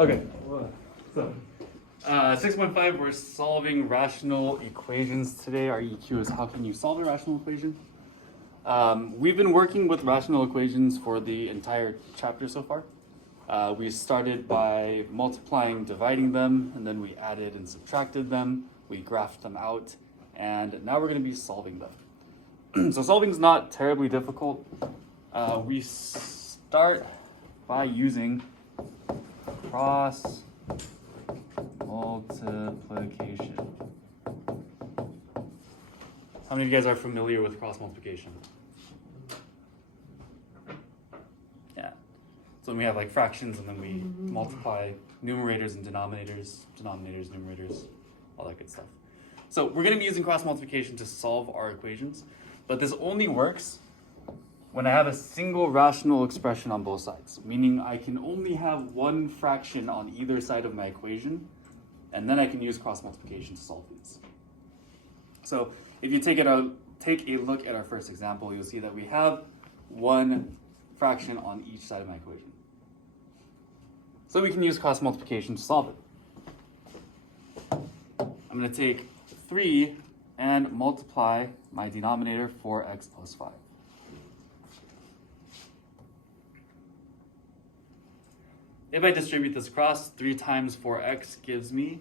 Okay, so 6.5, we're solving rational equations today. Our EQ is how can you solve a rational equation? We've been working with rational equations for the entire chapter so far. We started by multiplying, dividing them, and then we added and subtracted them. We graphed them out, and now we're going to be solving them. So solving is not terribly difficult. We start by using cross multiplication. How many of you guys are familiar with cross multiplication? Yeah. So when we have like fractions and then we multiply numerators and denominators, numerators, all that good stuff. So we're going to be using cross multiplication to solve our equations, but this only works when I have a single rational expression on both sides, meaning I can only have one fraction on either side of my equation, and then I can use cross multiplication to solve these. So if you take a look at our first example, you'll see that we have one fraction on each side of my equation. So we can use cross multiplication to solve it. I'm going to take 3 and multiply my denominator 4x plus 5. If I distribute this across, 3 times 4x gives me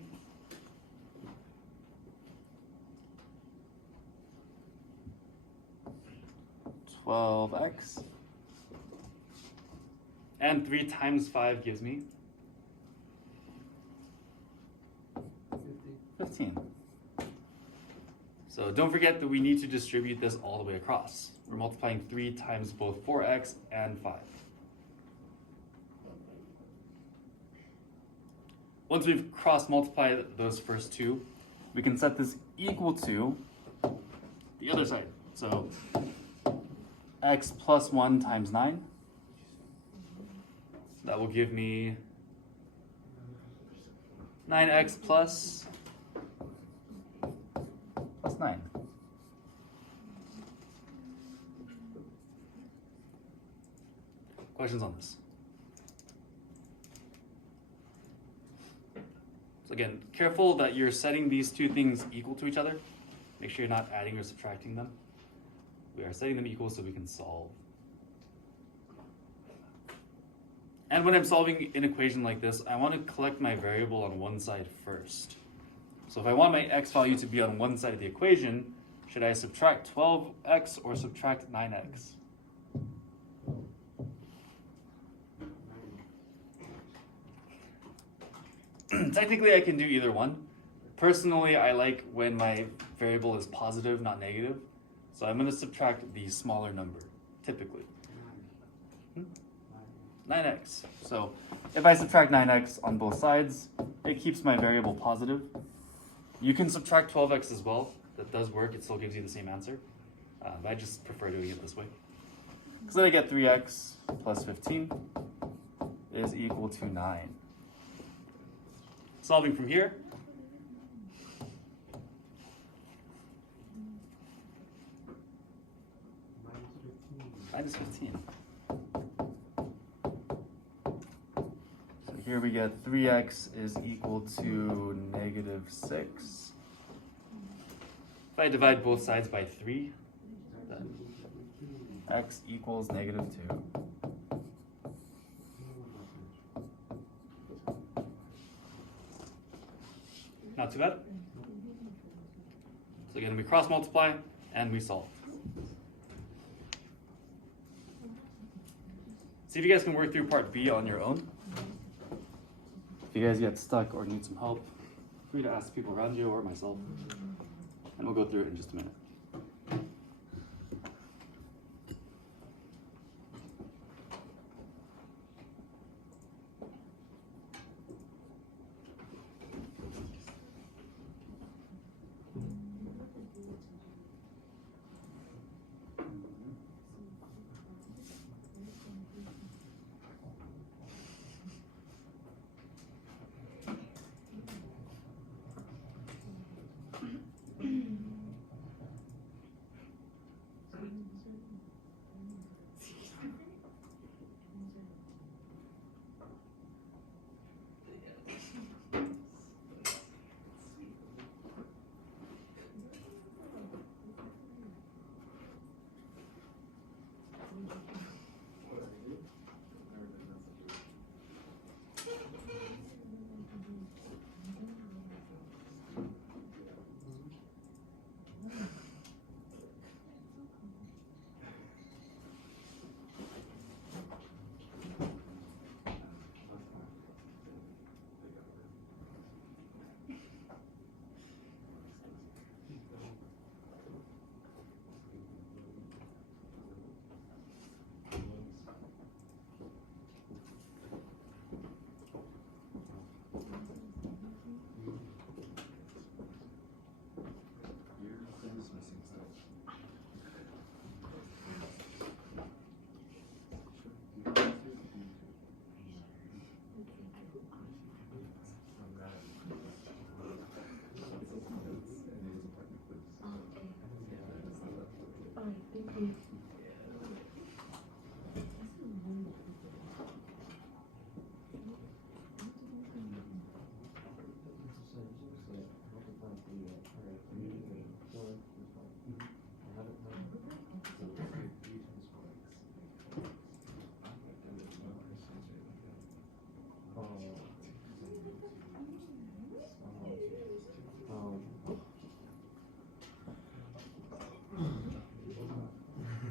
12x. And 3 times 5 gives me 15. So don't forget that we need to distribute this all the way across. We're multiplying 3 times both 4x and 5. Once we've cross-multiplied those first two, we can set this equal to the other side. So x plus 1 times 9. That will give me 9x plus 9. Questions on this? So again, careful that you're setting these two things equal to each other. Make sure you're not adding or subtracting them. We are setting them equal so we can solve. And when I'm solving an equation like this, I want to collect my variable on one side first. So if I want my x value to be on one side of the equation, should I subtract 12x or subtract 9x? Technically, I can do either one. Personally, I like when my variable is positive, not negative. So I'm going to subtract the smaller number, typically. 9x. So if I subtract 9x on both sides, it keeps my variable positive. You can subtract 12x as well. That does work. It still gives you the same answer. I just prefer doing it this way. Because then I get 3x plus 15 is equal to 9. Solving from here, minus 15. So here we get 3x is equal to negative 6. If I divide both sides by 3, then x equals negative 2. Not too bad. So again, we cross multiply and we solve. See if you guys can work through part B on your own. If you guys get stuck or need some help, feel free to ask people around you or myself, and we'll go through it in just a minute.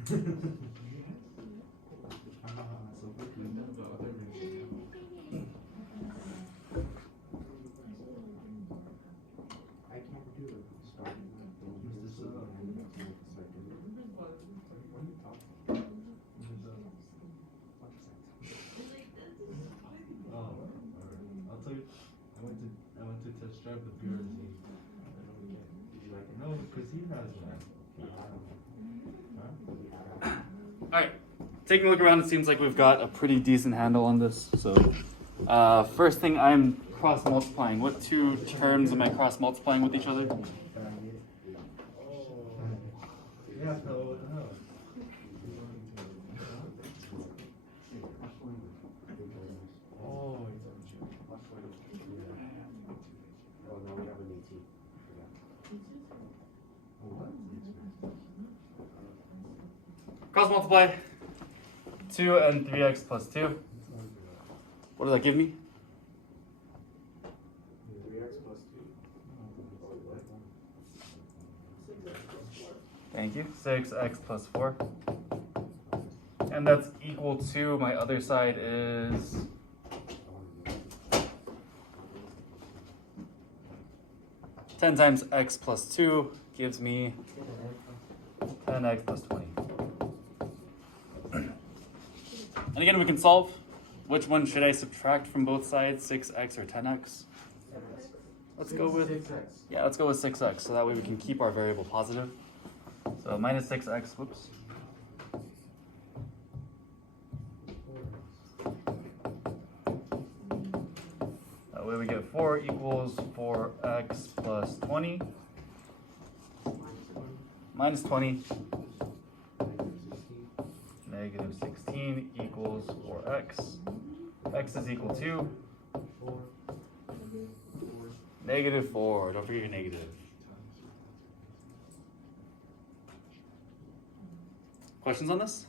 I went to test drive the BRZ. Did you like it? No, because he has one. Huh? All right, taking a look around, it seems like we've got a pretty decent handle on this. So first thing, I'm cross multiplying. What two terms am I cross multiplying with each other? Yeah, so no. Cross multiply 2 and 3x plus 2. What does that give me? 3x plus 2. Thank you. 6x plus 4. And that's equal to, my other side is 10 times x plus 2 gives me 10x plus 20. And again, we can solve. Which one should I subtract from both sides, 6x or 10x? Let's go with 6x. Yeah, let's go with 6x, so that way we can keep our variable positive. So minus 6x, whoops. That way we get 4 equals 4x plus 20 minus 20 negative 16 equals 4x. X is equal to negative 4. Don't forget your negative. Questions on this?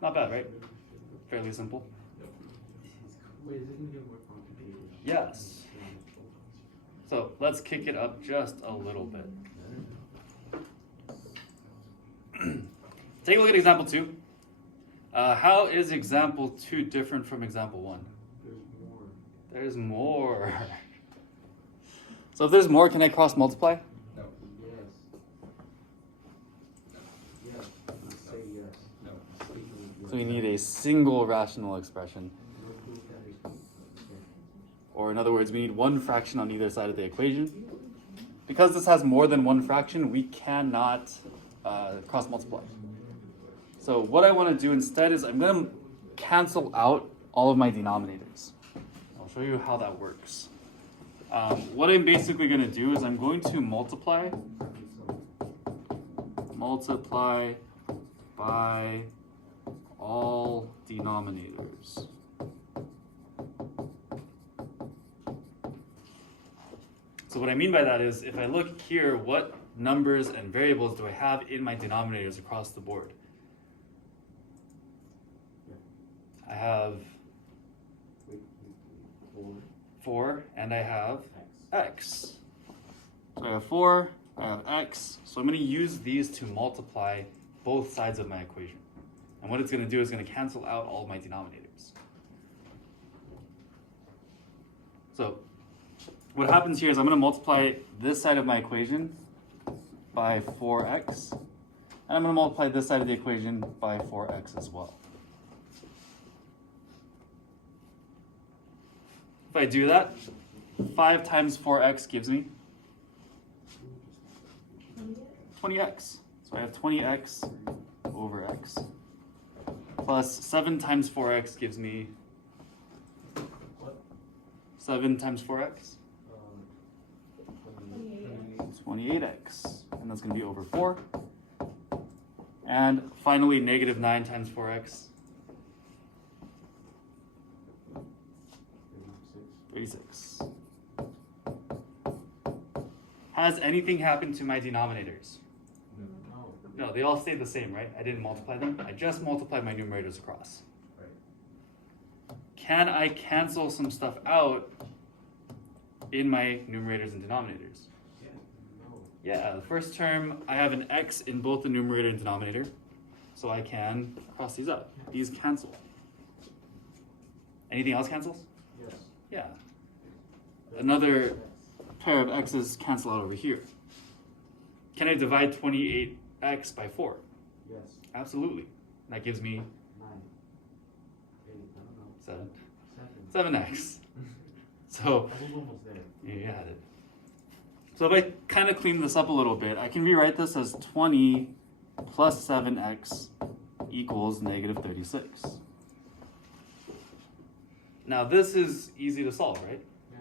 Not bad, right? Fairly simple. Wait, is it going to get more complicated? Yes. So let's kick it up just a little bit. Take a look at example 2. How is example 2 different from example 1? There's more. So if there's more, can I cross multiply? No. Yes. Yes. Say yes. No. So we need a single rational expression. Or in other words, we need one fraction on either side of the equation. Because this has more than one fraction, we cannot cross multiply. So what I want to do instead is I'm going to cancel out all of my denominators. I'll show you how that works. What I'm basically going to do is I'm going to multiply by all denominators. So what I mean by that is, if I look here, what numbers and variables do I have in my denominators across the board? I have 4 and I have x. So I have 4, I have x. So I'm going to use these to multiply both sides of my equation. And what it's going to do is going to cancel out all of my denominators. So what happens here is I'm going to multiply this side of my equation by 4x. And I'm going to multiply this side of the equation by 4x as well. If I do that, 5 times 4x gives me 20x. So I have 20x over x. Plus 7 times 4x gives me 7 times 4x. 28x. And that's going to be over 4. And finally, negative 9 times 4x. 36. Has anything happened to my denominators? No. No, they all stayed the same, right? I didn't multiply them. I just multiplied my numerators across. Right. Can I cancel some stuff out in my numerators and denominators? Yeah. No. Yeah, the first term, I have an x in both the numerator and denominator, so I can cross these out. These cancel. Anything else cancels? Yes. Yeah. Another pair of x's cancel out over here. Can I divide 28x by 4? Yes. Absolutely. That gives me 9. 8. I don't know. 7. 7. 7x. So, I was almost there. yeah, you had it. So if I kind of clean this up a little bit, I can rewrite this as 20 plus 7x equals negative 36. Now this is easy to solve, right? Yes.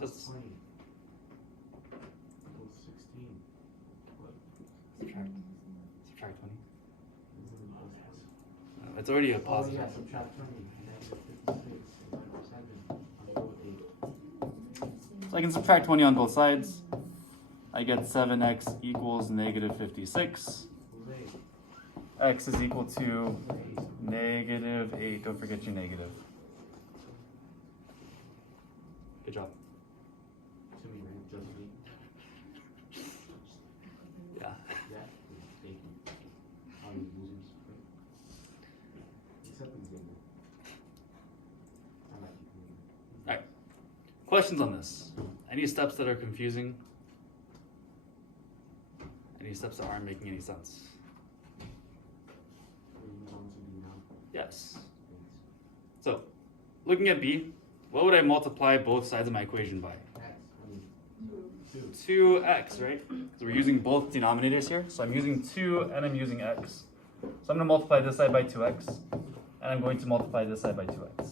Just- 20. Equals 16. What? Subtract 20. Is it plus- It's already a Oh, positive. yeah, subtract 20. Negative 56. Minus 7. I'll go with 8. So I can subtract 20 on both sides. I get 7x equals negative 56. Who's 8? X is equal to Who's 8? negative 8. Don't forget your negative. Good job. To me, right? Just me. Yeah. Yeah. Thank you. All you losers. Except in Zimmer. I like you. Alright. Questions on this? Any steps that are confusing? Any steps that aren't making any sense? What do you want to do now? Yes. Thanks. So, looking at B, what would I multiply both sides of my equation by? X. I mean, 2. 2x, right? Because we're using both denominators here. So I'm using 2 and I'm using x. So I'm going to multiply this side by 2x. And I'm going to multiply this side by 2x.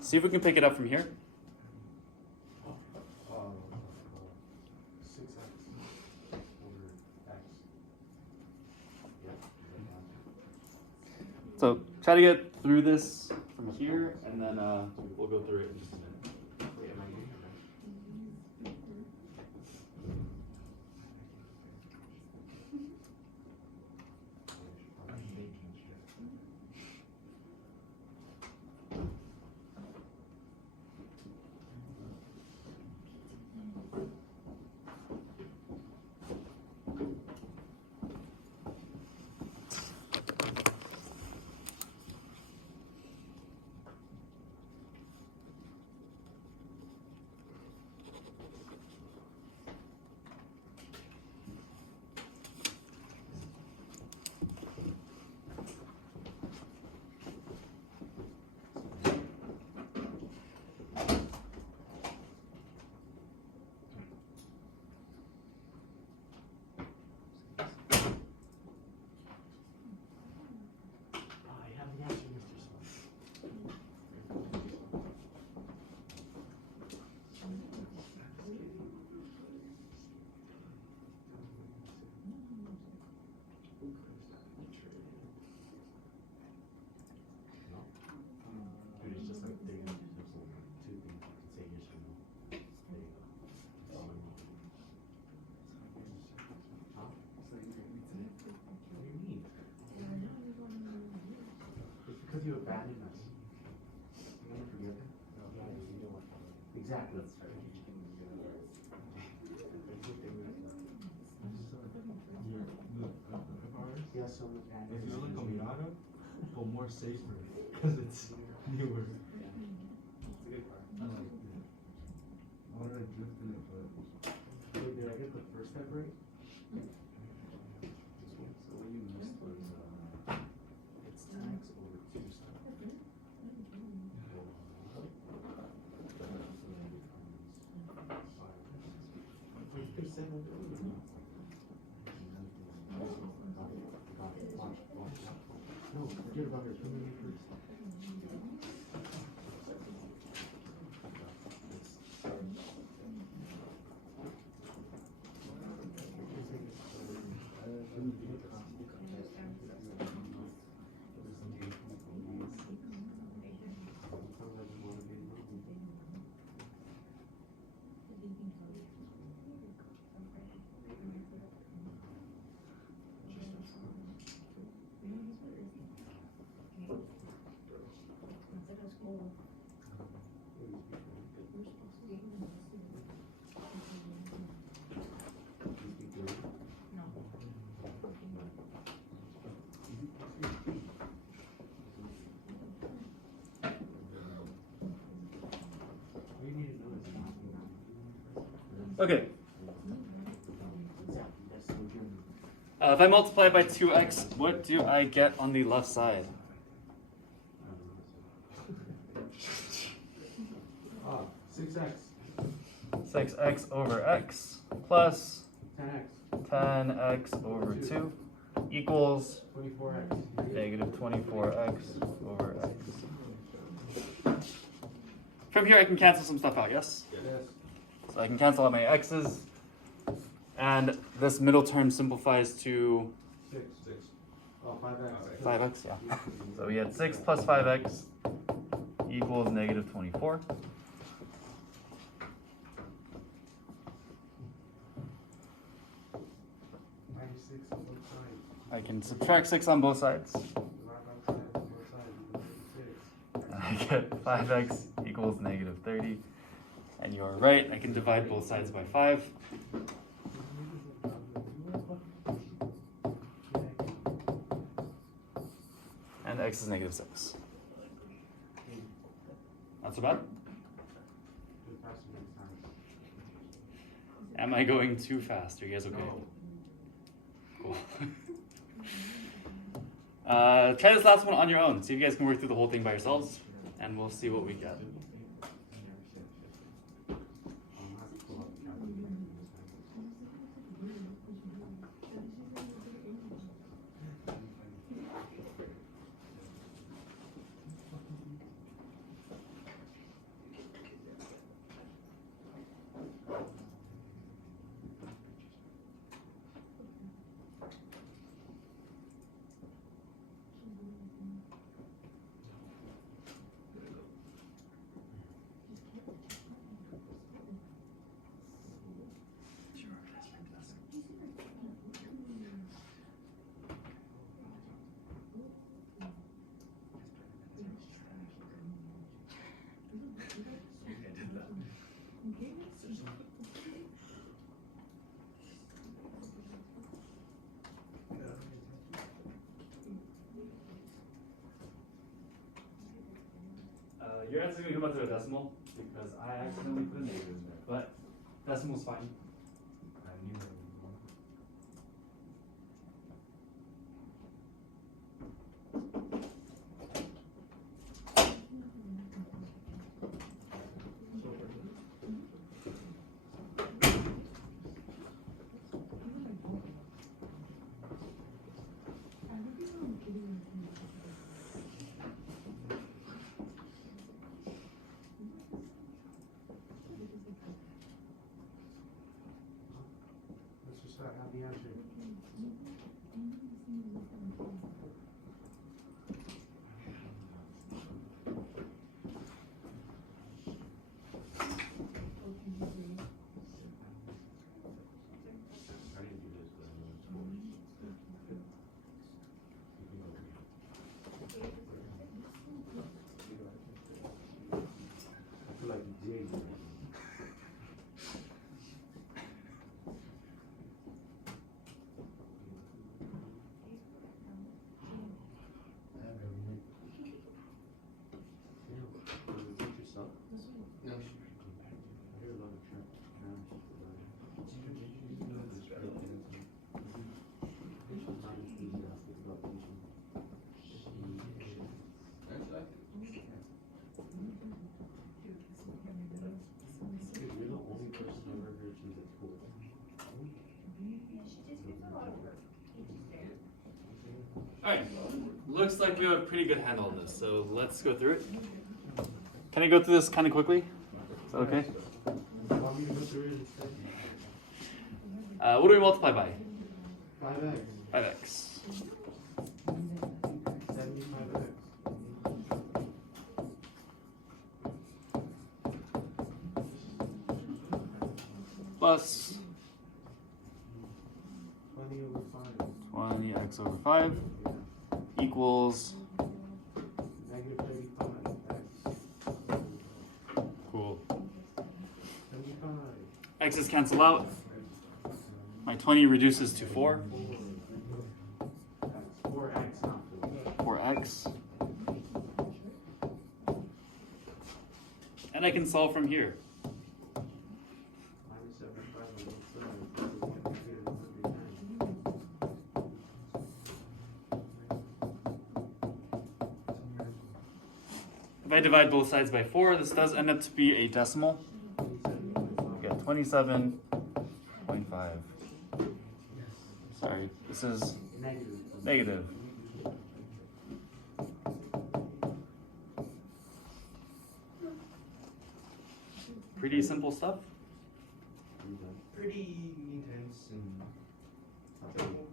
See if we can pick it up from here. 6x over x. Yeah. So try to get through this from here, and then we'll go through it in just a minute. Wait, am I here? Okay. I'm making shit. I have the answer, Mr. Smith. No? Dude, it's just like they're gonna do some two things. You can say yes or no. There you go. Huh? What do you mean? It's because you abandoned us. You wanna forget that? Exactly. Yeah, so look at If you look Caminada, but more safer, because it's newer. It's a good car. I like it. I wanted to drift in it, but Wait, did I get the first step right? so what you missed was, It's tax over 2 stuff. They said no earlier. Got it. Watch. No, forget about it. Come in first. Okay. If I multiply by 2x, what do I get on the left side? Ah, 6x. 6x over x plus 10x. 10x over 2 equals 24x. negative 24x over x. From here I can cancel some stuff out, yes? Yes. So I can cancel out my x's. And this middle term simplifies to 6. Oh, 5x. 5x, yeah. So we had 6 plus 5x equals negative 24. I can subtract 6 on both sides. And I get 5x equals negative 30. And you're right, I can divide both sides by 5. And x is negative 6. Not so bad. Am I going too fast? Are you guys okay? Cool. Try this last one on your own. See if you guys can work through the whole thing by yourselves, and we'll see what we get. Your answer is going to come out to a decimal because I accidentally put a negative in there, but decimal's fine. Let's just start have the answer. I feel like you did. Alright, looks like we have a pretty good handle on this, so let's go through it. Can I go through this kind of quickly? Is that okay? Want me to go through it instead? What do we multiply by? 5x. 5x. 75x. Plus 20 over 5. 20x over 5 equals Negative 35x. cool. 75. X's cancel out. My 20 reduces to 4. That's 4x, not 4. 4x. And I can solve from here. Minus 75. if I divide both sides by 4, this does end up to be a decimal. We get 27.5. Sorry, this is negative. Pretty simple stuff. Pretty intense and simple.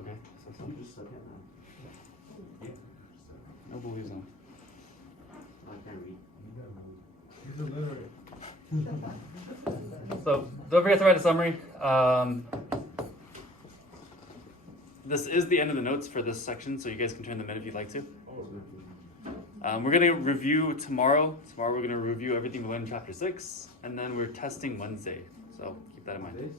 Okay, so You just stuck it now. no believes in. I can't read. He's illiterate. So don't forget to write a summary. This is the end of the notes for this section, so you guys can turn them in if you'd like to. We're going to review tomorrow. Tomorrow we're going to review everything we learned in chapter 6, and then we're testing Wednesday. So keep that in mind. This?